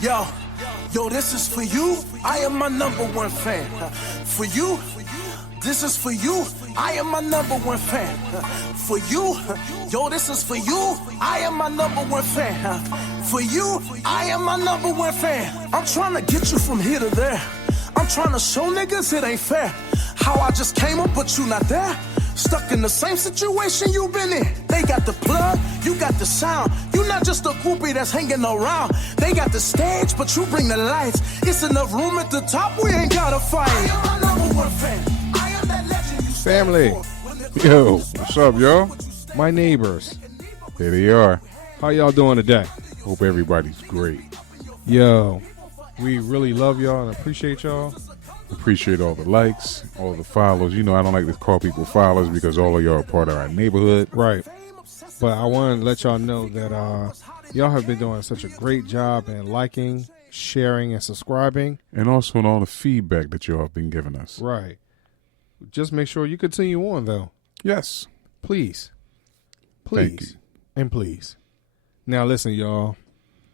Yo, this is for you. I am my number one fan. For you, this is for you. I am my number one fan. For you, yo, this is for you. I am my number one fan. For you, I am my number one fan. I'm trying to get you from here to there. I'm trying to show niggas it ain't fair. How I just came up, but you not there. Stuck in the same situation you been in. They got the plug, you got the sound. You not just a groupie that's hanging around. They got the stage, but you bring the lights. It's enough room at the top, we ain't gotta fight. I am my number one fan. I am that legend you Family. Yo, what's up, y'all? My neighbors. There they are. How y'all doing today? Hope everybody's great. Yo, we really love y'all and appreciate y'all. Appreciate all the likes, all the follows. You know, I don't like to call people followers because all of y'all are part of our neighborhood. Right. But I want to let y'all know that y'all have been doing such a great job in liking, sharing, and subscribing. And also in all the feedback that y'all have been giving us. Right. Just make sure you continue on, though. Yes. Please. Thank you. And please. Now, listen, y'all.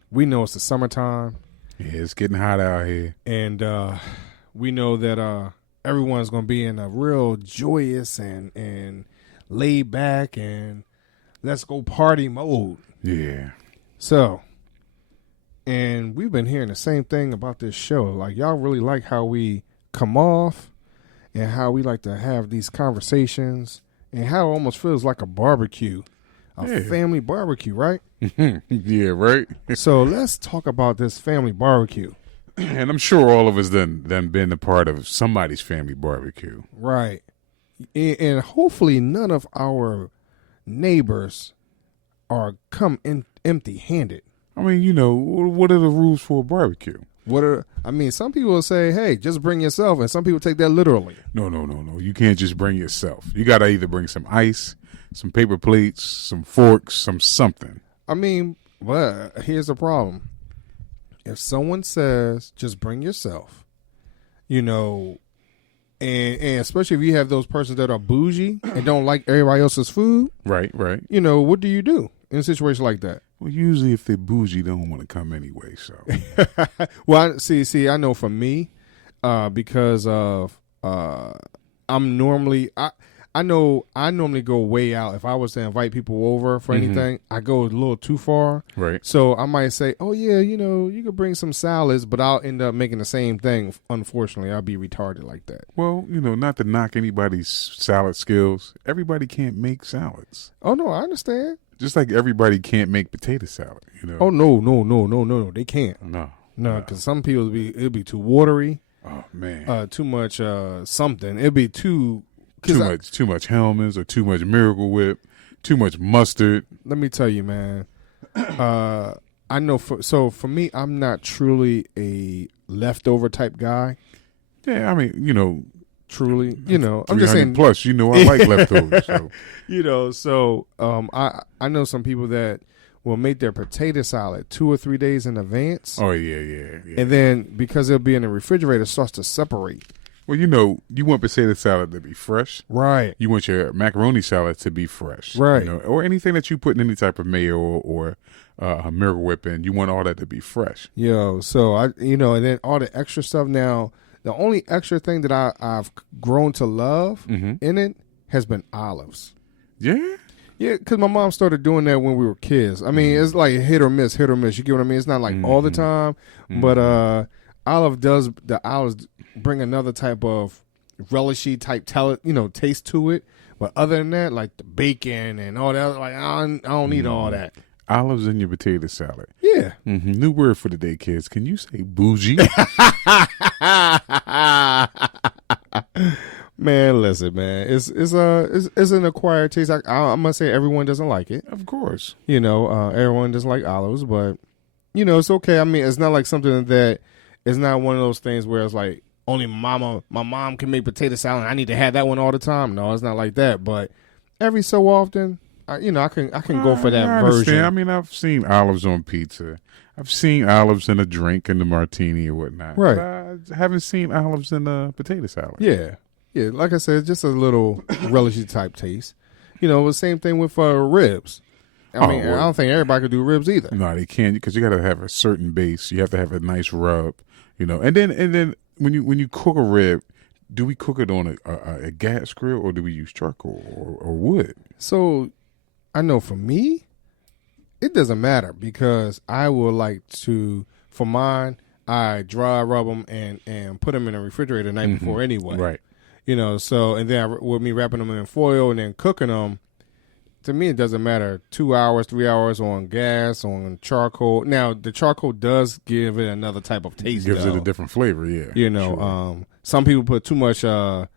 We know it's the summertime. Yeah, it's getting hot out here. And we know that everyone's going to be in a real joyous and laid back and let's go party mode. Yeah. So, and we've been hearing the same thing about this show. Like, y'all really like how we come off and how we like to have these conversations and how it almost feels like a barbecue, a family barbecue, right? Yeah, right. So let's talk about this family barbecue. And I'm sure all of us done been a part of somebody's family barbecue. Right. And hopefully none of our neighbors are come in empty-handed. I mean, you know, what are the rules for a barbecue? Some people will say, hey, just bring yourself, and some people take that literally. No. You can't just bring yourself. You got to either bring some ice, some paper plates, some forks, something. I mean, well, here's the problem. If someone says, just bring yourself, you know, and especially if you have those persons that are bougie and don't like everybody else's food. Right. You know, what do you do in a situation like that? Well, usually if they're bougie, they don't want to come anyway, so. Well, see, I know for me, because of I'm normally I know I normally go way out. If I was to invite people over for anything, I go a little too far. Right. So I might say, oh, yeah, you know, you could bring some salads, but I'll end up making the same thing. Unfortunately, I'll be retarded like that. Well, you know, not to knock anybody's salad skills. Everybody can't make salads. Oh, no, I understand. Just like everybody can't make potato salad, you know. Oh, no. They can't. No, because some people, it'd be too watery. Oh, man. Too much something. It'd be too much Hellman's or too much Miracle Whip, too much mustard. Let me tell you, man. I know. For me, I'm not truly a leftover type guy. Yeah, I mean, you know, truly, you know, I'm just saying. Plus, you know, I like leftovers. So. You know, I know some people that will make their potato salad 2 or 3 days in advance. Oh yeah. And then because it'll be in the refrigerator, it starts to separate. Well, you know, you want potato salad to be fresh. Right. You want your macaroni salad to be fresh. Right. You know, or anything that you put in any type of mayo or a Miracle Whip in, you want all that to be fresh. Yo, so and then all the extra stuff now, the only extra thing that I've grown to love in it has been olives. Yeah? Yeah, because my mom started doing that when we were kids. I mean, it's like hit or miss. You get what I mean? It's not like all the time, but the olives bring another type of relishy type taste to it. But other than that, like the bacon and all that, like I don't need all that. Olives in your potato salad. Yeah. New word for the day, kids. Can you say bougie? Man, listen, man. It's an acquired taste. I'm gonna say everyone doesn't like it. Of course. You know, everyone doesn't like olives, but you know, it's okay. I mean, it's not like something that it's not one of those things where it's like only my mom can make potato salad and I need to have that one all the time. No, it's not like that. But every so often, I can go for that version. I mean, I've seen olives on pizza. I've seen olives in a drink, in the martini or whatnot. Right. But I haven't seen olives in a potato salad. Yeah. Yeah, like I said, just a little relishy type taste. You know, the same thing with ribs. I mean, I don't think everybody could do ribs either. No, they can't, because you got to have a certain base. You have to have a nice rub, And then when you cook a rib, do we cook it on a gas grill, or do we use charcoal or wood? So, I know for me, it doesn't matter, because I would like to, for mine, I dry rub them and put them in the refrigerator the night before anyway. Right. So, and then with me wrapping them in foil and then cooking them, to me, it doesn't matter. 2 hours, 3 hours on gas, on charcoal. Now, the charcoal does give it another type of taste. Gives it a different flavor, yeah. Sure. Some people put too much, the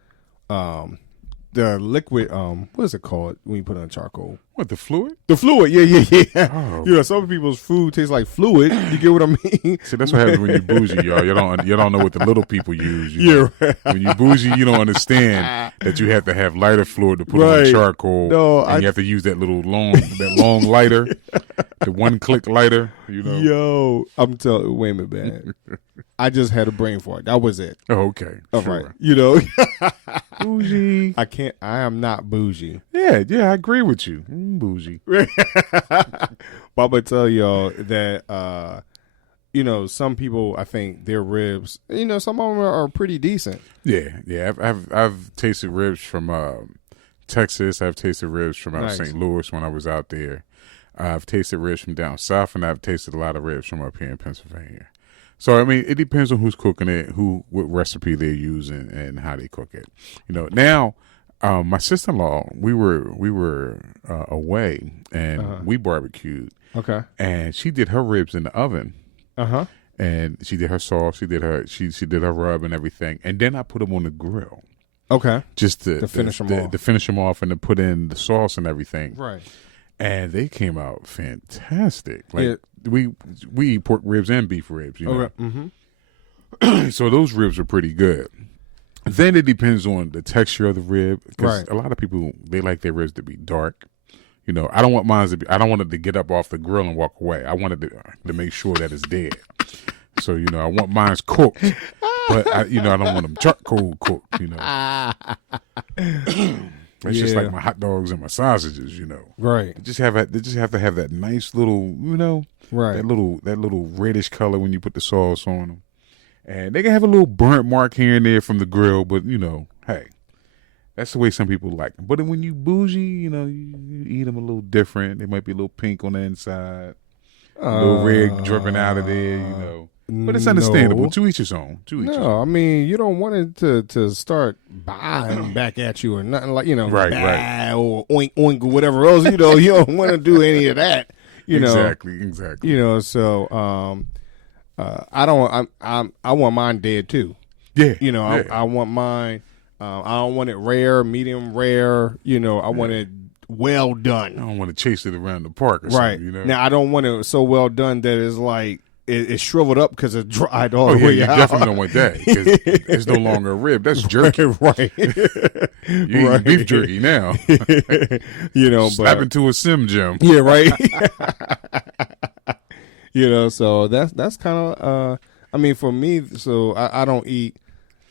liquid, what is it called when you put it on charcoal? What, the fluid? The fluid, yeah. Oh. Some people's food tastes like fluid. You get what I mean? See, that's what happens when you bougie, y'all. You don't know what the little people use. Right. When you bougie, you don't understand that you have to have lighter fluid to put on charcoal. No, and you have to use that little long lighter, the one-click lighter. Yo, I'm telling. Wait a minute, man. I just had a brain fart. That was it. Oh, okay. All sure. right. Bougie. I am not bougie. Yeah, I agree with you. Bougie. But I'm gonna tell y'all that some people, I think their ribs, some of them are pretty decent. Yeah. I've tasted ribs from Texas. I've tasted ribs from Nice. St. Louis when I was out there. I've tasted ribs from down south, and I've tasted a lot of ribs from up here in Pennsylvania. So, I mean, it depends on who's cooking it, what recipe they're using, and how they cook it. Now, my sister-in-law, we were away, and we barbecued. Okay. And she did her ribs in the oven. And she did her sauce, she did her rub and everything. And then I put them on the grill. Okay. Just to finish them off. To finish them off and to put in the sauce and everything. Right. And they came out fantastic. Like, we eat pork ribs and beef ribs, Okay. So those ribs are pretty good. Then it depends on the texture of the rib. Because Right. a lot of people, they like their ribs to be dark. I don't want mine to be. I don't want it to get up off the grill and walk away. I wanted to make sure that it's dead. So I want mine's cooked, but I don't want them charcoal cooked. It's just like my hot dogs and my sausages. Right. They just have to have that nice little, Right. that little reddish color when you put the sauce on them, and they can have a little burnt mark here and there from the grill, but hey. That's the way some people like them. But when you bougie, you eat them a little different. They might be a little pink on the inside, a little red dripping out of there, But it's understandable. No. To each his own. I mean, you don't want it to start buying back at you or nothing like, Right. or oink, oink, or whatever else, you don't want to do any of that, Exactly. So, I want mine dead too. Yeah. I want mine. I don't want it rare, medium rare. I want it well done. I don't want to chase it around the park or Right. something, Now, I don't want it so well done that it's like it's shriveled up because it dried all the way you out. definitely don't want that. 'Cause it's no longer a rib. That's jerky. Right. You eat beef jerky now. Slap into a Sim Jim. Yeah, right. So that's kind of. I mean, for me, so I don't eat.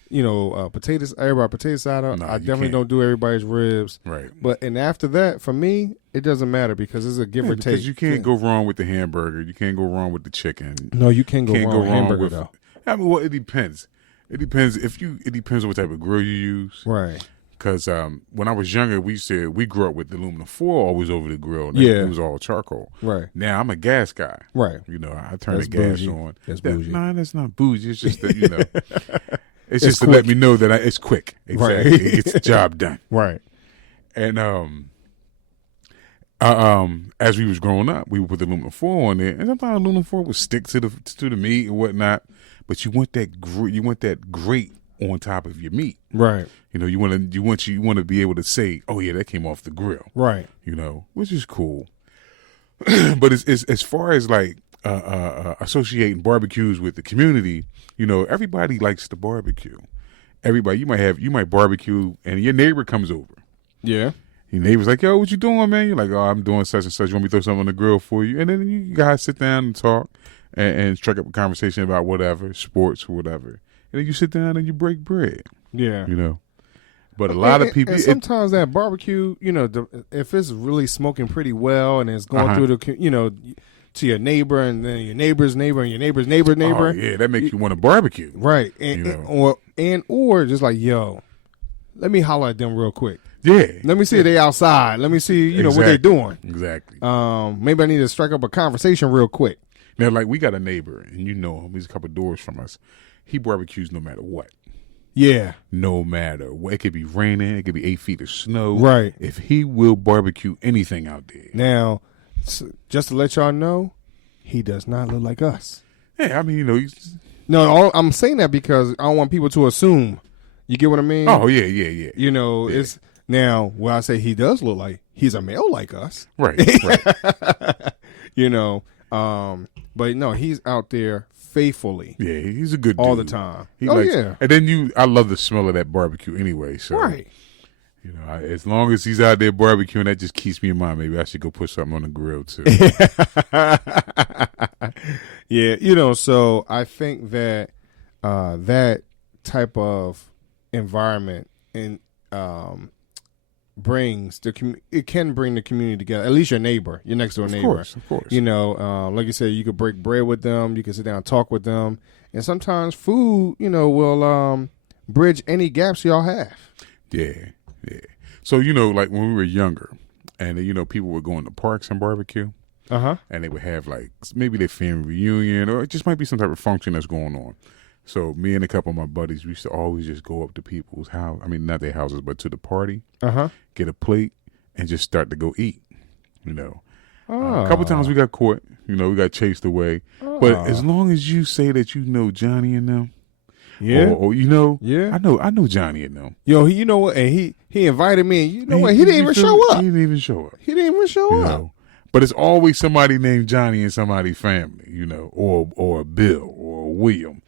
Potatoes. Everybody potato salad. No, I you definitely can't. don't do everybody's ribs. Right. But after that, for me, it doesn't matter because it's a give or take. Because you can't go wrong with the hamburger. You can't go wrong with the chicken. No, you can't go wrong with hamburger with, though. I mean, well, it depends. It depends on what type of grill you use. Right. Because when I was younger, we grew up with the aluminum foil always over the grill. And Yeah. It was all charcoal. Right. Now I'm a gas guy. Right. I turn That's the gas bougie. on. That's bougie. Nah, that's not bougie. It's just that, it's just to let me know that it's quick. Exactly. Right. It gets the job done. Right. And as we was growing up, we would put the aluminum foil on there, and sometimes aluminum foil would stick to the meat and whatnot. But you want that grate on top of your meat. Right. You want to be able to say, oh yeah, that came off the grill. Right. Which is cool. But it's as far as like associating barbecues with the community, everybody likes to barbecue. Everybody, you might barbecue, and your neighbor comes over. Yeah. Your neighbor's like, yo, what you doing, man? You're like, oh, I'm doing such and such. You want me to throw something on the grill for you? And then you guys sit down and talk and strike up a conversation about whatever, sports or whatever. And then you sit down and you break bread. Yeah. But a lot of people, and sometimes that barbecue, if it's really smoking pretty well and it's going through the, to your neighbor and then your neighbor's neighbor and your neighbor's neighbor. Oh, yeah, that makes you want to barbecue, right? Or just like, yo, let me holler at them real quick. Yeah, let me see if they outside. Let me see, what they doing. Exactly. Maybe I need to strike up a conversation real quick. Now, like we got a neighbor, and you know him. He's a couple doors from us. He barbecues no matter what. Yeah. No matter what. It could be raining. It could be 8 feet of snow. Right. If he will barbecue anything out there. Now, just to let y'all know, he does not look like us. Yeah, I mean, he's... No, I'm saying that because I don't want people to assume. You get what I mean? Oh, yeah. It's... Now, when I say he does look like, he's a male like us. Right. But no, he's out there faithfully. Yeah, he's a good dude. All the time. Yeah. And then I love the smell of that barbecue anyway. So, right. As long as he's out there barbecuing, that just keeps me in mind. Maybe I should go put something on the grill too. Yeah, so I think that that type of environment and it can bring the community together. At least your neighbor, your next door neighbor. Of course. Like you said, you could break bread with them. You can sit down and talk with them. And sometimes food, will bridge any gaps y'all have. Yeah. So, like when we were younger and, people would go in the parks and barbecue. And they would have like maybe their family reunion or it just might be some type of function that's going on. So me and a couple of my buddies, we used to always just go up to people's house. I mean, not their houses, but to the party, get a plate and just start to go eat, A couple times we got caught, we got chased away. But as long as you say that you know Johnny and them, or yeah, I know Johnny and them. Yo, you know what? And he invited me. And he didn't even show up. He didn't even show up. He didn't even show up. But it's always somebody named Johnny in somebody's family, or Bill or William,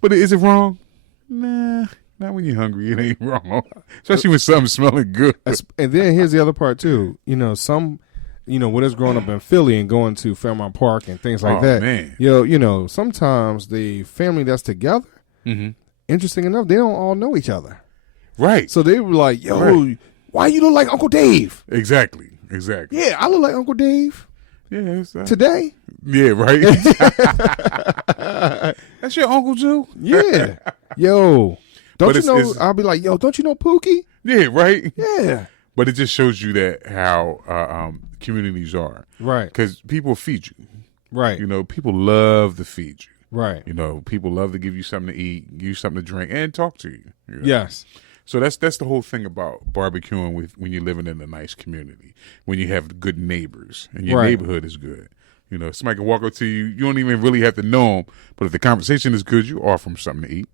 But is it wrong? Nah, not when you're hungry. It ain't wrong, especially when something's smelling good. And then here's the other part too. Some. With us growing up in Philly and going to Fairmount Park and things like that. Man. Sometimes the family that's together, interesting enough, they don't all know each other. Right. So they were like, yo, why you look like Uncle Dave? Exactly. Yeah, I look like Uncle Dave. Yeah. Today? Yeah, right. That's your Uncle Joe? Yeah. Yo. I'll be like, yo, don't you know Pookie? Yeah, right? Yeah. But it just shows you that how communities are. Right. Because people feed you. Right. People love to feed you. Right. People love to give you something to eat, give you something to drink, and talk to you. Yes. So that's the whole thing about barbecuing when you're living in a nice community, when you have good neighbors and your neighborhood is good. Somebody can walk up to you. You don't even really have to know them, but if the conversation is good, you offer them something to eat.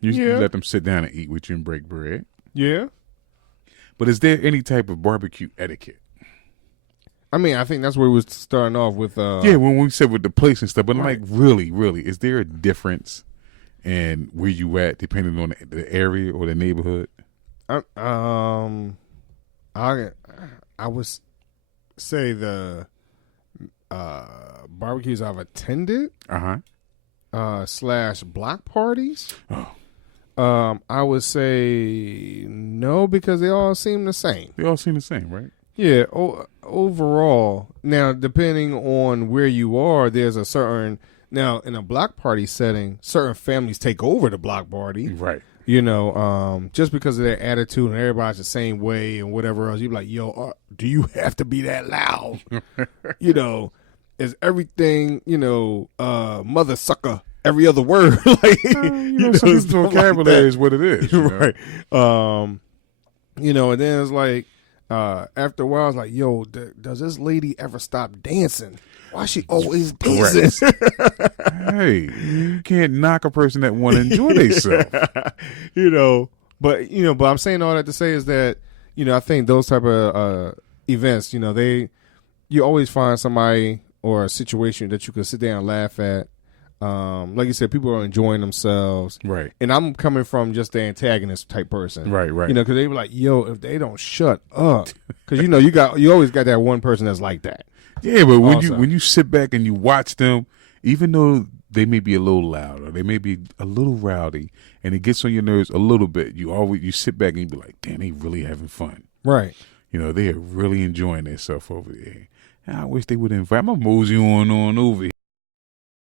You let them sit down and eat with you and break bread. Yeah. But is there any type of barbecue etiquette? I mean, I think that's where we was starting off with. When we said with the place and stuff, but like really, is there a difference in where you at depending on the area or the neighborhood? I would say the barbecues I've attended, / block parties. Oh. I would say no because they all seem the same. They all seem the same, right? Yeah. Overall, now depending on where you are, there's a certain in a block party setting, certain families take over the block party, right? Just because of their attitude and everybody's the same way and whatever else. You be like, yo, do you have to be that loud? Is everything mother sucker? Every other word, like some people's vocabulary is what it is, right? And then it's like after a while, it's like, yo, does this lady ever stop dancing? Why is she always dancing? Hey, you can't knock a person that want to enjoy themselves, But I'm saying all that to say is that I think those type of events, you always find somebody or a situation that you can sit down and laugh at. Like you said, people are enjoying themselves, right? And I'm coming from just the antagonist type person, right? Because they be like, "Yo, if they don't shut up," because you always got that one person that's like that. Yeah, but when you sit back and you watch them, even though they may be a little loud or they may be a little rowdy, and it gets on your nerves a little bit. You sit back and you be like, damn, they really having fun. Right. They are really enjoying themselves over there. And I wish they would invite my mosey on over here.